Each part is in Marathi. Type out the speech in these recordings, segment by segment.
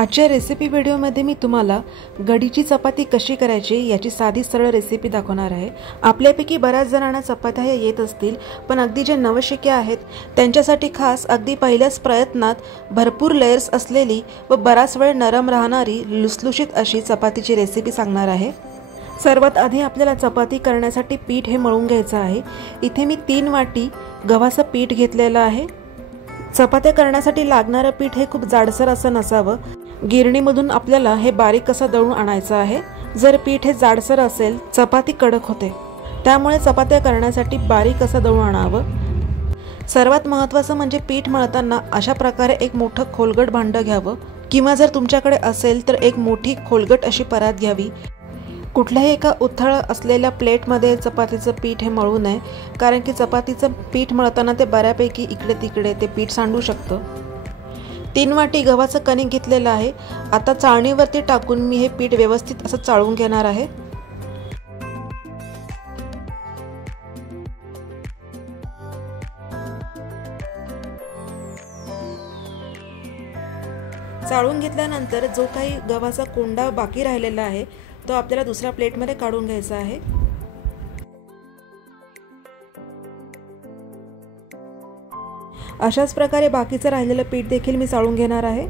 आजच्या रेसिपी व्हिडिओमध्ये मी तुम्हाला गडीची चपाती कशी करायची याची साधी सरळ रेसिपी दाखवणार आहे। आपल्यापैकी बऱ्याच जणांना चपात्या येत असतील, पण अगदी जे नवशिके आहेत त्यांच्यासाठी खास अगदी पहिल्याच प्रयत्नात भरपूर लेयर्स असलेली व बराच वेळ नरम राहणारी लुसलुशीत अशी चपातीची रेसिपी सांगणार आहे। सर्वात आधी आपल्याला चपाती करण्यासाठी पीठ हे मळून घ्यायचं आहे। इथे मी 3 वाटी गव्हाचं पीठ घेतलेलं आहे। चपात्या करण्यासाठी लागणारे पीठ हे खूप जाडसर असं नसावं। गिरणीमधून आपल्याला हे बारीक असं दळून आणायचं आहे। जर पीठ हे जाडसर असेल चपाती कडक होते, त्यामुळे चपात्या करण्यासाठी बारीक असं दळून आणावं। सर्वात महत्त्वाचं म्हणजे पीठ मळताना अशा प्रकारे एक मोठं खोलगट भांडं घ्यावं, किंवा जर तुमच्याकडे असेल तर एक मोठी खोलगट अशी परात घ्यावी। कुठल्याही एका उथळ असलेल्या प्लेटमध्ये चपातीचं पीठ हे मळू नये, कारण की चपातीचं पीठ मळताना ते बऱ्यापैकी इकडे तिकडे ते पीठ सांडू शकतं। 3 वाटी गव्हाचं कणिक घेतलेलं आहे। आता चाळणीवरती टाकून मी हे पीठ व्यवस्थित असं चाळून घेणार आहे। चाळून घेतल्यानंतर जो काही गव्हाचा कोंडा बाकी राहिलेला आहे तो आपल्याला दुसऱ्या प्लेटमध्ये काढून घ्यायचा आहे। अशाच प्रकारे बाकीचं राहिलेलं पीठ देखील मी चाळून घेणार आहे।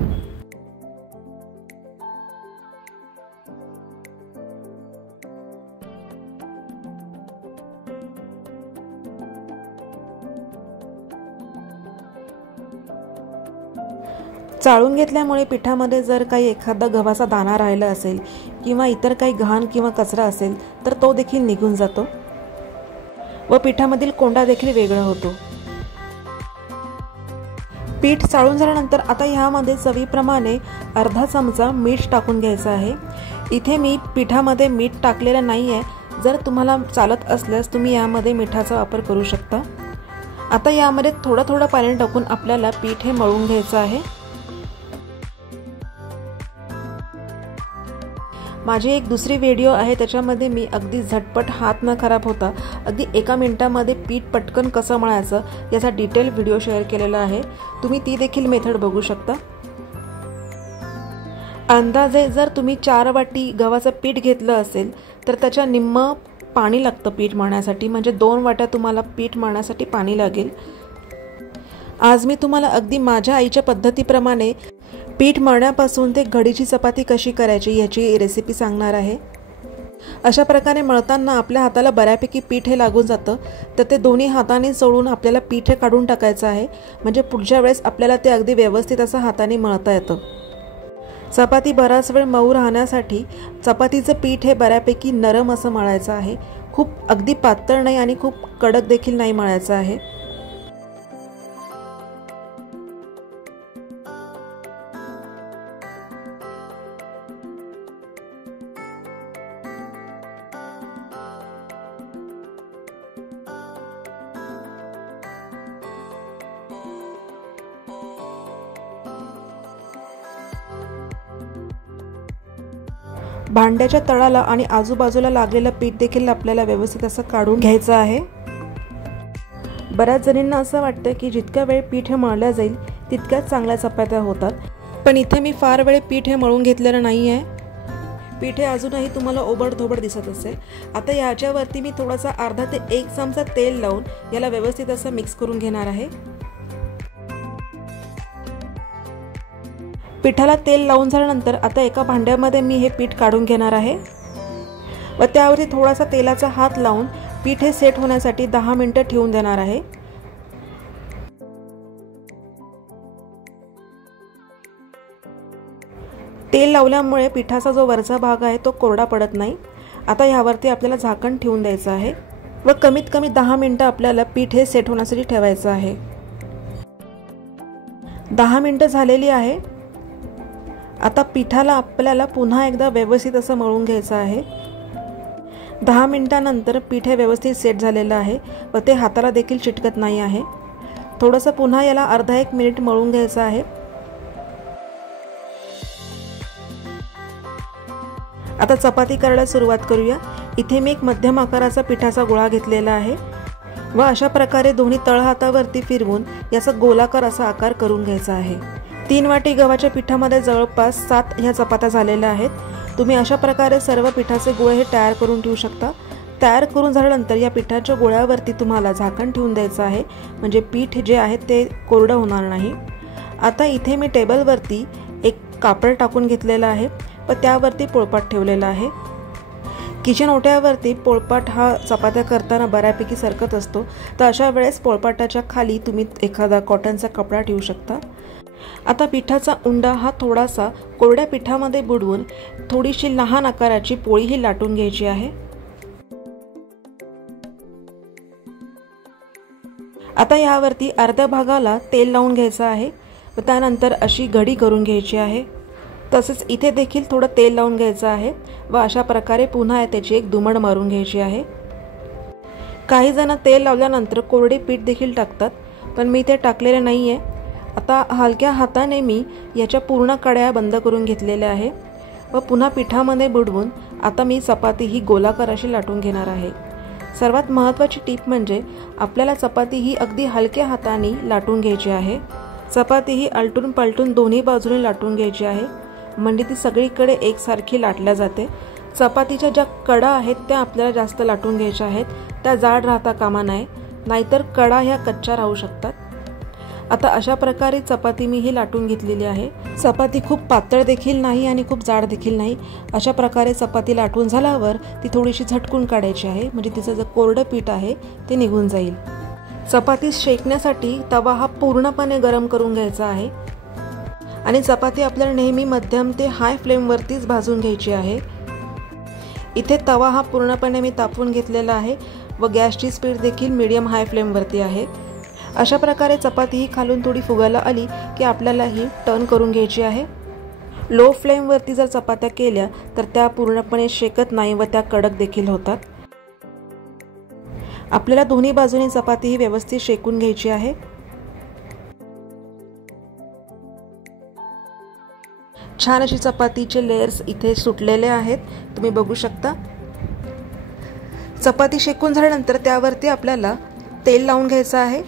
चाळून घेतल्यामुळे पिठामध्ये जर काही एखादा गव्हाचा दाणा राहिला असेल किंवा इतर काही घाण किंवा कचरा असेल तर तो देखील निघून जातो व पिठामधील कोंडा देखील वेगळा होतो। पीठ चाळून झाल्यानंतर आता ह्यामध्ये चवीप्रमाणे अर्धा चमचा मीठ टाकून घ्यायचं आहे। इथे मी पिठामध्ये मीठ टाकलेलं नाही आहे। जर तुम्हाला चालत असल्यास तुम्ही यामध्ये मिठाचा वापर करू शकता। आता यामध्ये थोडं थोडं पाणी टाकून आपल्याला पीठ हे मळून घ्यायचं आहे। माझी एक दुसरी व्हिडिओ आहे, त्याच्यामध्ये मी अगदी झटपट हात न खराब होता अगदी 1 मिनिटामध्ये पीठ पटकन कसं मळायचं याचा डिटेल व्हिडिओ शेअर केलेला आहे। तुम्ही ती देखील मेथड बघू शकता। अंदाजे जर तुम्ही 4 वाटी गव्हाचं पीठ घेतलं असेल तर त्याच्या निम्म पाणी लागतं पीठ मळण्यासाठी, म्हणजे 2 वाट्या तुम्हाला पीठ मळण्यासाठी पाणी लागेल। आज मी तुम्हाला अगदी माझ्या आईच्या पद्धतीप्रमाणे पीठ मळण्यापासून ते घडीची चपाती कशी करायची याची रेसिपी सांगणार आहे। अशा प्रकारे मळताना आपल्या हाताला बऱ्यापैकी पीठ हे लागून जातं, तर ते दोन्ही हाताने चोळून आपल्याला पीठ हे काढून टाकायचं आहे, म्हणजे पुढच्या वेळेस आपल्याला ते अगदी व्यवस्थित असं हाताने मळता येतं। चपाती बराच वेळ मऊ राहण्यासाठी चपातीचं पीठ हे बऱ्यापैकी नरम असं मळायचं आहे। खूप अगदी पातळ नाही आणि खूप कडक देखील नाही मळायचं आहे। भांड्याच्या तळाला आणि आजूबाजूला लागलेलं पीठ देखील आपल्याला व्यवस्थित असं काढून घ्यायचं आहे। बऱ्याच जणींना असं वाटतं की जितका वेळ पीठ हे मळलं जाईल तितक्याच चांगल्या चपात्या होतात, पण इथे मी फार वेळ पीठ हे मळून घेतलेलं नाही आहे। पीठ हे अजूनही तुम्हाला ओबडधोबड दिसत असेल। आता याच्यावरती मी थोडासा अर्धा ते 1 चमचा तेल लावून याला व्यवस्थित असं मिक्स करून घेणार आहे। पिठाला तेल लावून झाल्यानंतर आता एका भांड्यामध्ये मी हे पीठ काढून घेणार आहे व त्यावरती थोडासा तेलाचा हात लावून पीठ हे सेट होण्यासाठी 10 मिनिटं ठेवून देणार आहे। तेल लावल्यामुळे पिठाचा जो वरचा भाग आहे तो कोरडा पडत नाही। आता यावरती आपल्याला झाकण ठेवून द्यायचं आहे व कमीत कमी 10 मिनिटं आपल्याला पीठ हे सेट होण्यासाठी ठेवायचं आहे। 10 मिनिटं झालेली आहे। आता पिठाला आपल्याला पुन्हा एकदा व्यवस्थित असं मळून घ्यायचं आहे। 10 मिनिटांनंतर पीठ हे व्यवस्थित सेट झालेलं आहे व ते हाताला देखील चिटकत नाही आहे। थोडंसं पुन्हा याला अर्धा 1 मिनिट मळून घ्यायचं आहे। आता चपाती करायला सुरुवात करूया। इथे मी एक मध्यम आकाराचा पिठाचा गोळा घेतलेला आहे व अशा प्रकारे दोन्ही तळहातावरती फिरवून याचा गोलाकार असा आकार करून घ्यायचा आहे। 3 वाटी गव्हाच्या पिठामध्ये जवळपास 7 ह्या चपात्या झालेल्या आहेत। तुम्ही अशा प्रकारे सर्व पिठाचे गोळे हे तयार करून ठेवू शकता। तयार करून झाल्यानंतर या पिठाच्या गोळ्यावरती तुम्हाला झाकण ठेवून द्यायचं आहे, म्हणजे पीठ जे आहे ते कोरडं होणार नाही। आता इथे मी टेबलवरती एक कापड टाकून घेतलेला आहे व त्यावरती पोळपाट ठेवलेला आहे। किचन ओट्यावरती पोळपाट हा चपात्या करताना बऱ्यापैकी सरकत असतो, तर अशा वेळेस पोळपाटाच्या खाली तुम्ही एखादा कॉटनचा कपडा ठेवू शकता। आता पिठाचा उंडा हा थोडासा कोरड्या पिठामध्ये बुडवून थोडीशी लहान आकाराची पोळी ही लाटून घ्यायची आहे। आता यावरती अर्ध्या भागाला तेल लावून घ्यायचं आहे व त्यानंतर अशी घडी करून घ्यायची आहे। तसेच इथे देखील थोडं तेल लावून घ्यायचं आहे व अशा प्रकारे पुन्हा त्याची एक दुमड मारून घ्यायची आहे। काही जण तेल लावल्यानंतर कोरडे पीठ देखील टाकतात, पण मी ते टाकलेले नाहीये। आता हलक्या हाताने मी याच्या पूर्ण कड्या बंद करून घेतलेल्या आहे व पुन्हा पिठामध्ये बुडवून आता मी चपाती ही गोलाकार अशी लाटून घेणार आहे। सर्वात महत्त्वाची टीप म्हणजे आपल्याला चपाती ही अगदी हलक्या हाताने लाटून घ्यायची आहे। चपाती ही आलटून पलटून दोन्ही बाजूने लाटून घ्यायची आहे, म्हणजे ती सगळीकडे एकसारखी लाटल्या जाते। चपातीच्या ज्या कडा आहेत त्या आपल्याला जास्त लाटून घ्यायच्या आहेत, त्या जाड राहता कामा नये, नाहीतर कडा ह्या कच्च्या राहू शकतात। आता अशा प्रकारे चपाती मी ही लाटून घेतलेली आहे। चपाती खूप पातळ देखील नाही आणि खूप जाड देखील नाही, अशा प्रकारे चपाती लाटून झाल्यावर ती थोडीशी झटकून काढायची आहे, म्हणजे तिचं जे कोरडं पीठ आहे ते निघून जाईल। चपाती शेकण्यासाठी तवा हा पूर्णपणे गरम करून घ्यायचा आहे आणि चपाती आपल्याला नेहमी मध्यम ते हाय फ्लेमवरतीच भाजून घ्यायची आहे। इथे तवा हा पूर्णपणे मी तापवून घेतलेला आहे व गॅसची स्पीड देखील मीडियम हाय फ्लेमवरती आहे। अशा प्रकारे चपाती ही खालून थोडी फुगायला आली की आपल्याला ही टर्न करून घ्यायची आहे। लो फ्लेमवरती जर चपात्या केल्या तर त्या पूर्णपणे शेकत नाही व त्या कडक देखील होतात। आपल्याला दोन्ही बाजूने चपाती ही व्यवस्थित शेकून घ्यायची आहे। छान अशी चपातीचे लेयर्स इथे सुटलेले आहेत, तुम्ही बघू शकता। चपाती शेकून झाल्यानंतर त्यावरती आपल्याला तेल लावून घ्यायचं आहे।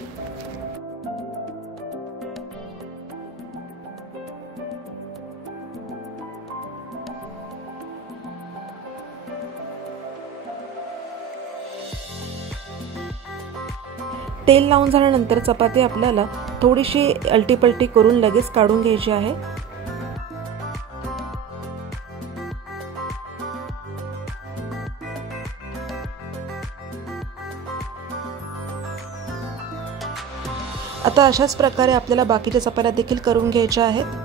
तेल लावून झाल्यानंतर चपाती आपल्याला थोडीशी अलटीपलटी करून लगेच काढून घ्यायची आहे। आता अशाच प्रकारे आपल्याला बाकीच्या चपात्या देखील करून घ्यायच्या आहेत।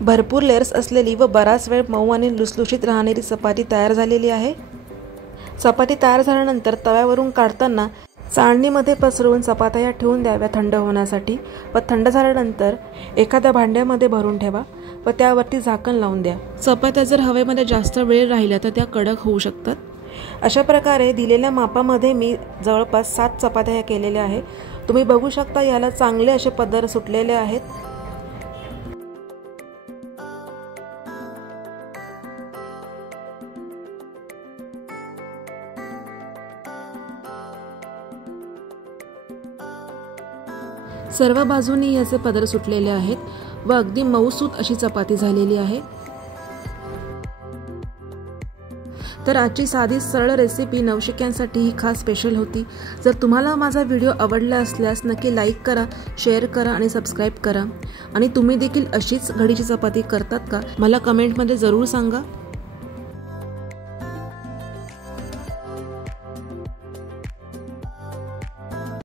भरपूर लेयर्स असलेली व बराच वेळ मऊ आणि लुसलुशीत राहणारी चपाती तयार झालेली आहे। चपाती तयार झाल्यानंतर तव्यावरून काढताना चाळणीमध्ये पसरवून चपात्या या ठेवून द्याव्या थंड होण्यासाठी व थंड झाल्यानंतर एखाद्या भांड्यामध्ये भरून ठेवा व त्यावरती झाकण लावून द्या। चपात्या जर हवेमध्ये जास्त वेळ राहिल्या तर त्या कडक होऊ शकतात। अशा प्रकारे दिलेल्या मापामध्ये मी जवळपास 7 चपात्या ह्या केलेल्या आहेत। तुम्ही बघू शकता याला चांगले असे पदर सुटलेले आहेत। सर्व बाजूंनी याचे पदर सुटलेले आहेत व अगदी मऊसूत अशी चपाती झालेली आहे। तर आजची साधी सरळ रेसिपी नवशिक्यांसाठी ही खास स्पेशल होती। जर तुम्हाला माझा व्हिडिओ आवडला असल्यास नक्की लाईक करा, शेअर करा आणि सबस्क्राईब करा। आणि तुम्ही देखील अशीच घडीची चपाती करतात का मला कमेंटमध्ये जरूर सांगा।